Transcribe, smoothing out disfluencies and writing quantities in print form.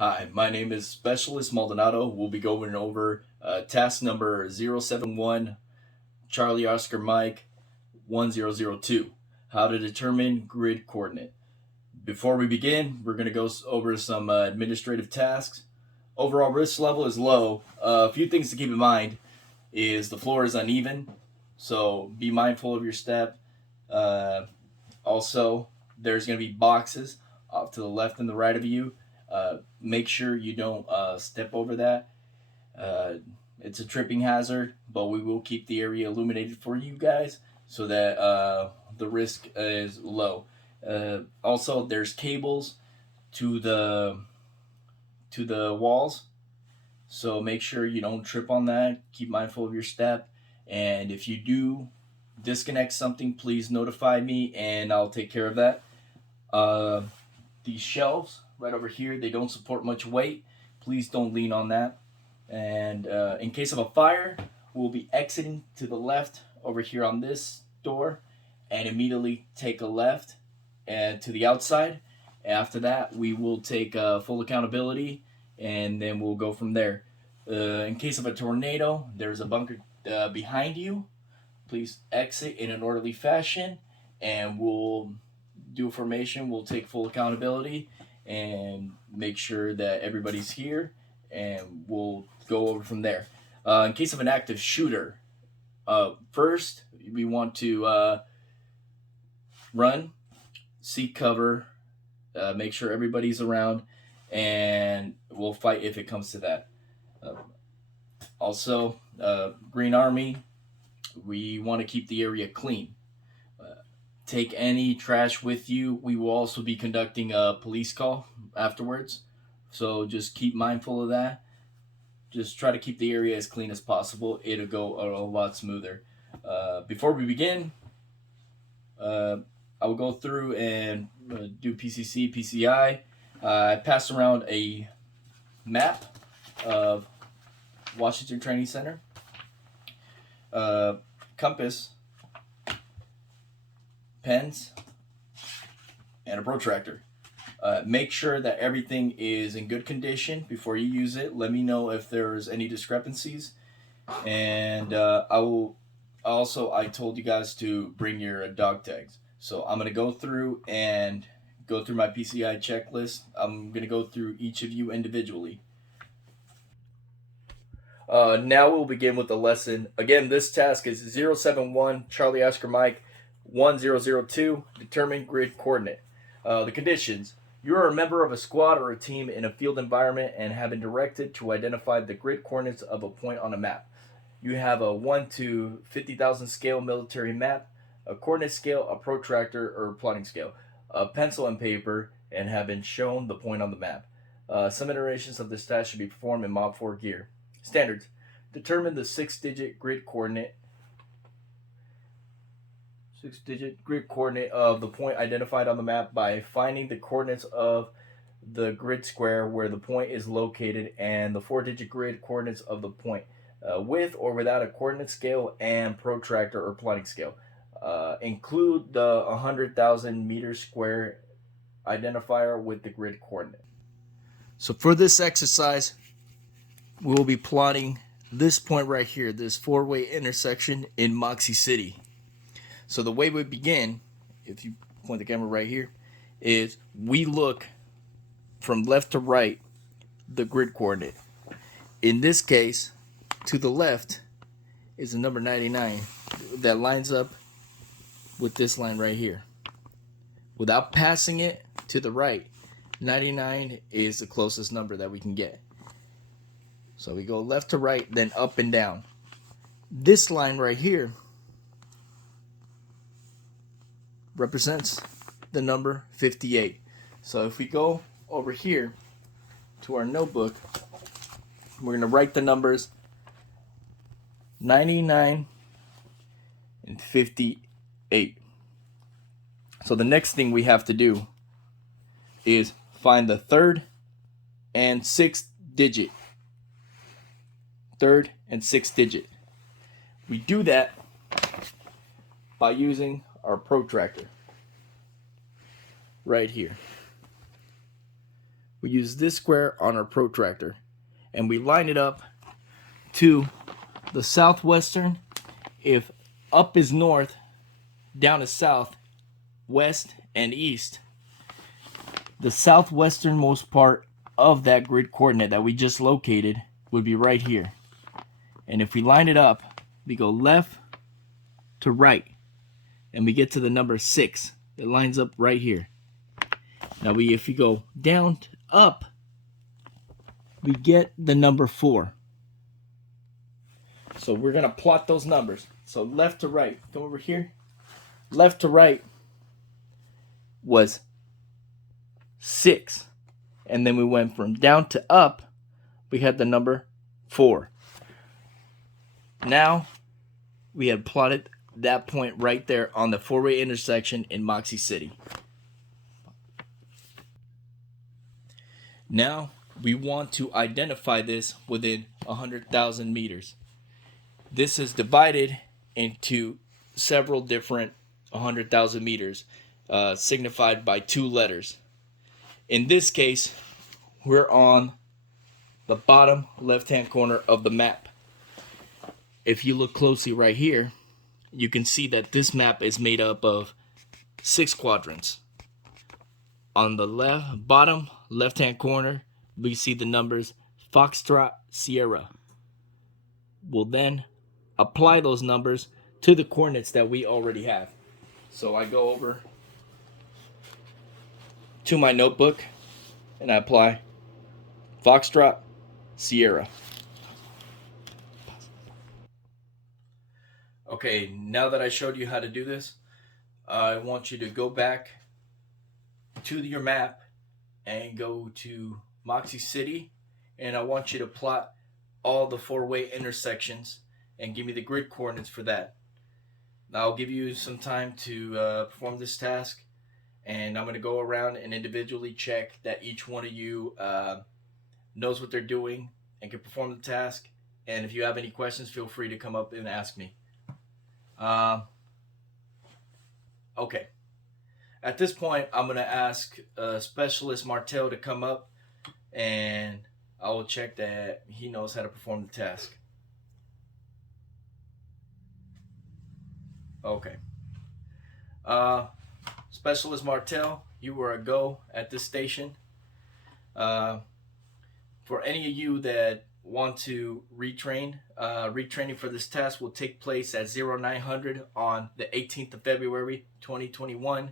Hi, my name is Specialist Maldonado. We'll be going over task number 071 Charlie Oscar Mike 1002, how to determine grid coordinate. Before we begin, we're going to go over some administrative tasks. Overall risk level is low. A few things to keep in mind is the floor is uneven, so be mindful of your step. Uh, Also, there's going to be boxes off to the left and the right of you. Make sure you don't step over that. Uh, it's a tripping hazard, but we will keep the area illuminated for you guys so that the risk is low. Also, there's cables to the walls, so make sure you don't trip on that. Keep mindful of your step, and if you do disconnect something, please notify me, and I'll take care of that. Uh, these shelves right over here, they don't support much weight. Please don't lean on that. And in case of a fire, we'll be exiting to the left over here on this door and immediately take a left and to the outside. After that, we will take full accountability and then we'll go from there. In case of a tornado, there's a bunker behind you. Please exit in an orderly fashion and we'll do a formation. We'll take full accountability and make sure that everybody's here, and we'll go over from there. In case of an active shooter, first we want to run, seek cover, make sure everybody's around, and we'll fight if it comes to that. Uh, Also, Green Army, we want to keep the area clean. Take any trash with you. We will also be conducting a police call afterwards. So just keep mindful of that. Just try to keep the area as clean as possible. It'll go a lot smoother. Before we begin, I will go through and do PCC, PCI. I pass around a map of Washington Training Center, compass, pens, and a protractor. Make sure that everything is in good condition before you use it. Let me know if there's any discrepancies. And I told you guys to bring your dog tags. So I'm going to go through my PCI checklist. I'm going to go through each of you individually. Now we'll begin with the lesson. Again, this task is 071 Charlie Oscar Mike 1002, determine grid coordinate. The conditions. You are a member of a squad or a team in a field environment and have been directed to identify the grid coordinates of a point on a map. You have a 1 to 50,000 scale military map, a coordinate scale, a protractor or plotting scale, a pencil and paper, and have been shown the point on the map. Some iterations of this task should be performed in Mob 4 gear. Standards. Determine the 6-digit grid coordinate of the point identified on the map by finding the coordinates of the grid square where the point is located and the 4-digit grid coordinates of the point, with or without a coordinate scale and protractor or plotting scale. Include the 100,000 meter square identifier with the grid coordinate. So for this exercise, we will be plotting this point right here, this 4-way intersection in Moxie City. So the way we begin, if you point the camera right here, is we look from left to right the grid coordinate. In this case, to the left is the number 99 that lines up with this line right here. Without passing it to the right, 99 is the closest number that we can get. So we go left to right, then up and down. This line right here represents the number 58. So if we go over here to our notebook, we're going to write the numbers 99 and 58. So the next thing we have to do is find the third and sixth digit. Third and sixth digit. We do that by using our protractor right here. we use this square on our protractor, and we line it up to the southwestern. If up is north, down is south, west, and east, the southwesternmost part of that grid coordinate that we just located would be right here. And if we line it up, we go left to right, and we get to the number 6. It lines up right here. Now if you go down to up, we get the number 4. So we're going to plot those numbers. So left to right, come over here. Left to right was 6. And then we went from down to up, we had the number 4. Now we had plotted that point right there on the four-way intersection in Moxie City. Now we want to identify this within 100,000 meters. This is divided into several different 100,000 meters, signified by 2 letters. In this case, we're on the bottom left-hand corner of the map. If you look closely right here, you can see that this map is made up of 6 quadrants. On the bottom left-hand corner, we see the numbers Foxtrot, Sierra. We'll then apply those numbers to the coordinates that we already have. So I go over to my notebook and I apply Foxtrot, Sierra. Okay, now that I showed you how to do this, I want you to go back to your map and go to Moxie City, and I want you to plot all the four-way intersections and give me the grid coordinates for that. Now I'll give you some time to perform this task, and I'm going to go around and individually check that each one of you knows what they're doing and can perform the task. And if you have any questions, feel free to come up and ask me. Okay. At this point, I'm going to ask Specialist Martel to come up, and I will check that he knows how to perform the task. Okay. Specialist Martel, you were a go at this station. For any of you that want to retrain, retraining for this task will take place at 0900 on the 18th of February 2021